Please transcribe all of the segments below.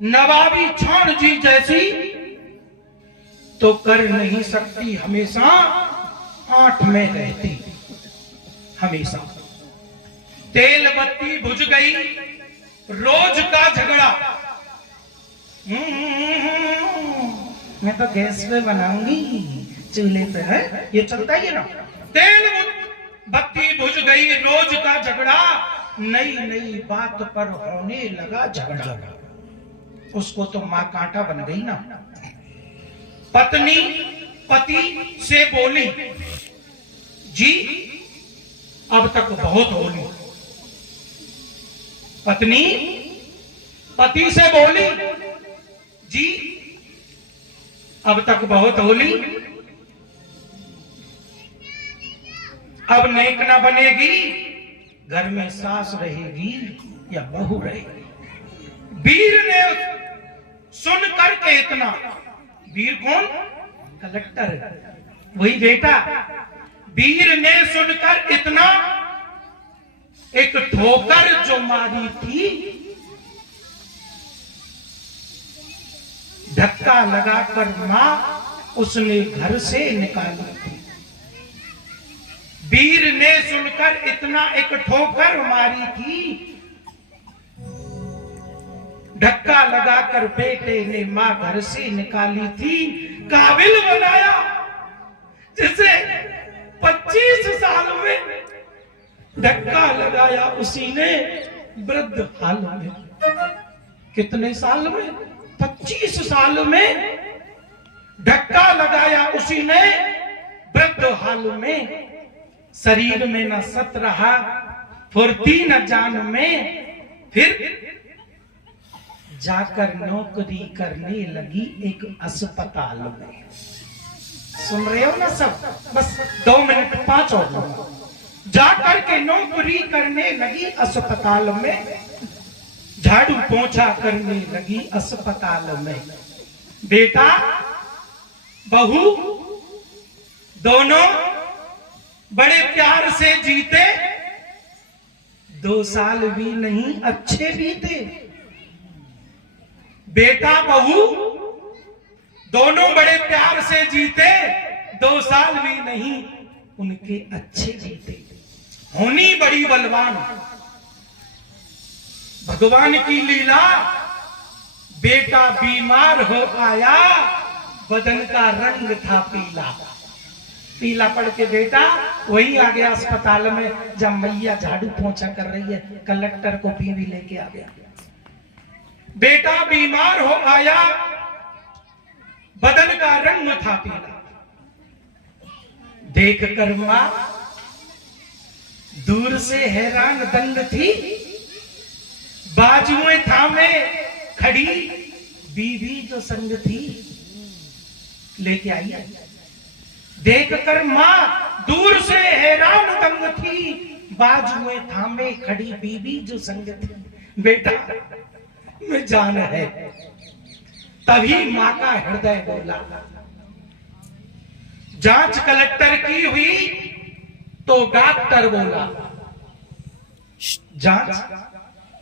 नवाबी छाण जी जैसी तो कर नहीं सकती, हमेशा आठ में रहती। हमेशा तेल बत्ती बुझ गई, रोज का झगड़ा। मैं तो गैस पे बनाऊंगी, चूल्हे पे है, ये चलता ही है ना। तेल बत्ती बुझ गई, रोज का झगड़ा, नई नई बात पर होने लगा झगड़ा। उसको तो मां कांटा बन गई ना। पत्नी पति से बोली, जी अब तक बहुत होली। पत्नी पति से बोली, जी अब तक बहुत होली, अब नेक ना बनेगी, घर में सास रहेगी या बहू रहेगी। वीर ने सुन करके इतना, वीर कौन? कलेक्टर, वही बेटा। वीर ने सुनकर इतना, एक ठोकर जो मारी थी, धक्का लगाकर मां उसने घर से निकाली थी। वीर ने सुनकर इतना, एक ठोकर मारी थी, धक्का लगाकर बेटे ने मां घर से निकाली थी। काबिल बनाया जिसे 25 साल में धक्का लगाया उसी ने वृद्ध हाल में। कितने साल में? 25 साल में धक्का लगाया उसी ने वृद्ध हाल में। शरीर में न सत रहा, फुर्ती न जान में, फिर जाकर नौकरी करने लगी एक अस्पताल में। सुन रहे हो ना सब? बस 2 मिनट 5 और। जाकर के नौकरी करने लगी अस्पताल में, झाड़ू पोंछा करने लगी अस्पताल में। बेटा बहू दोनों बड़े प्यार से जीते, 2 साल भी नहीं अच्छे बीते। बेटा बहू दोनों बड़े प्यार से जीते, 2 साल भी नहीं उनके अच्छे बीते। होनी बड़ी बलवान भगवान की लीला, बेटा बीमार हो आया, बदन का रंग था पीला। पीला पड़ के बेटा वही आ गया अस्पताल में, जब मैया झाड़ू पोंछा कर रही है, कलेक्टर को बीवी लेके आ गया। बेटा बीमार हो आया, बदन का रंग था पीला। देख कर मां दूर से हैरान दंग थी, बाजुएं थामे खड़ी बीवी जो संग थी, लेके आई। देख कर मां दूर से हैरान दंग थी, बाजुएं थामे खड़ी बीवी जो संग थी। बेटा में जान है, तभी मां का हृदय बोला। जांच कलेक्टर की हुई तो डॉक्टर बोला। जांच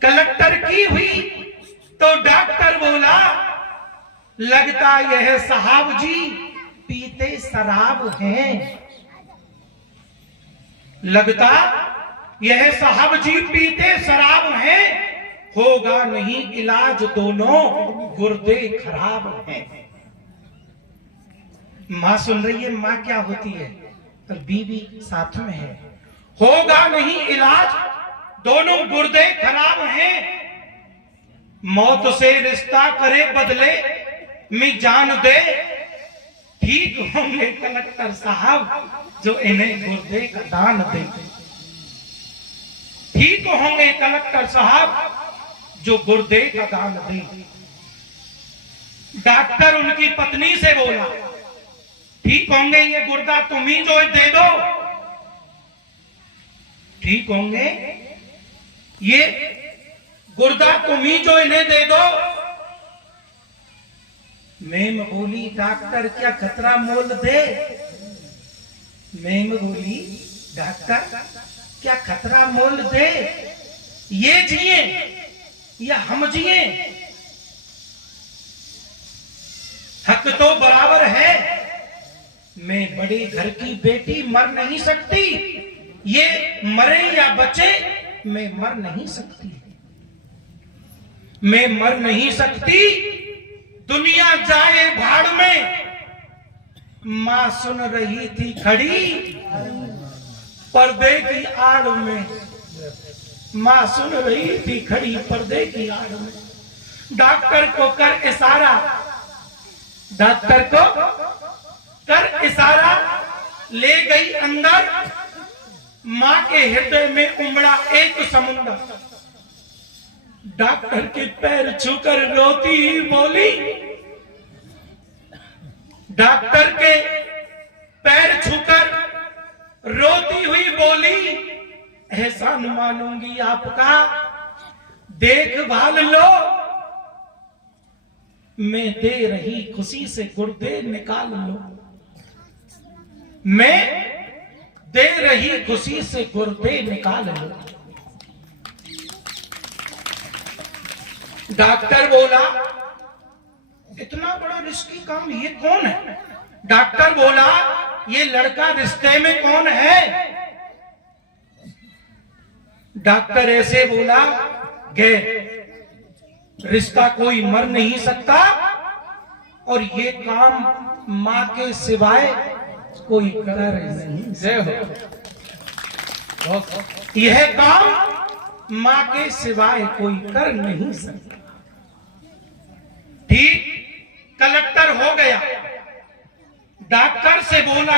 कलेक्टर की हुई तो डॉक्टर बोला, लगता यह साहब जी पीते शराब हैं। लगता यह साहब जी पीते शराब हैं, होगा नहीं इलाज, दोनों गुर्दे खराब हैं। मां सुन रही है, मां क्या होती है, पर बीवी साथ में है। होगा नहीं इलाज, दोनों गुर्दे खराब हैं। मौत से रिश्ता करे बदले में जान दे, ठीक होंगे कलेक्टर साहब जो इन्हें गुर्दे का दान दे। ठीक होंगे कलेक्टर साहब जो गुर्दे का दान दे। डॉक्टर उनकी पत्नी से बोला, ठीक होंगे ये गुर्दा तुम ही जो दे दो। ठीक होंगे ये गुर्दा तुम ही जो इन्हें दे दो। मेम बोली, डॉक्टर क्या खतरा मोल दे। मेम बोली, डॉक्टर क्या खतरा मोल दे, ये जिए या हम जिए। हक तो बराबर है। मैं बड़े घर की बेटी मर नहीं सकती, ये मरे या बचे मैं मर नहीं सकती। मैं मर नहीं सकती, दुनिया जाए भाड़ में। मां सुन रही थी खड़ी पर्दे की आड़ में। मां सुन रही थी खड़ी पर्दे की आड़ में। डॉक्टर को कर इशारा, डॉक्टर को कर इशारा, ले गई अंदर। मां के हृदय में उमड़ा एक समुंदर। डॉक्टर के पैर छूकर रोती ही बोली, डॉक्टर के पैर छूकर रोती हुई बोली, एहसान मानूंगी आपका, देखभाल लो। मैं दे रही खुशी से गुर्दे निकाल लो। मैं दे रही खुशी से गुर्दे निकाल लो। डॉक्टर बोला, इतना बड़ा रिस्की काम ये कौन है? डॉक्टर बोला, ये लड़का रिश्ते में कौन है? डॉक्टर ऐसे बोला, गैर रिश्ता कोई मर नहीं सकता और ये काम मां के सिवाय कोई कर नहीं। जय हो। यह काम मां के सिवाय कोई कर नहीं सकता। ठीक कलेक्टर हो गया, डॉक्टर से बोला,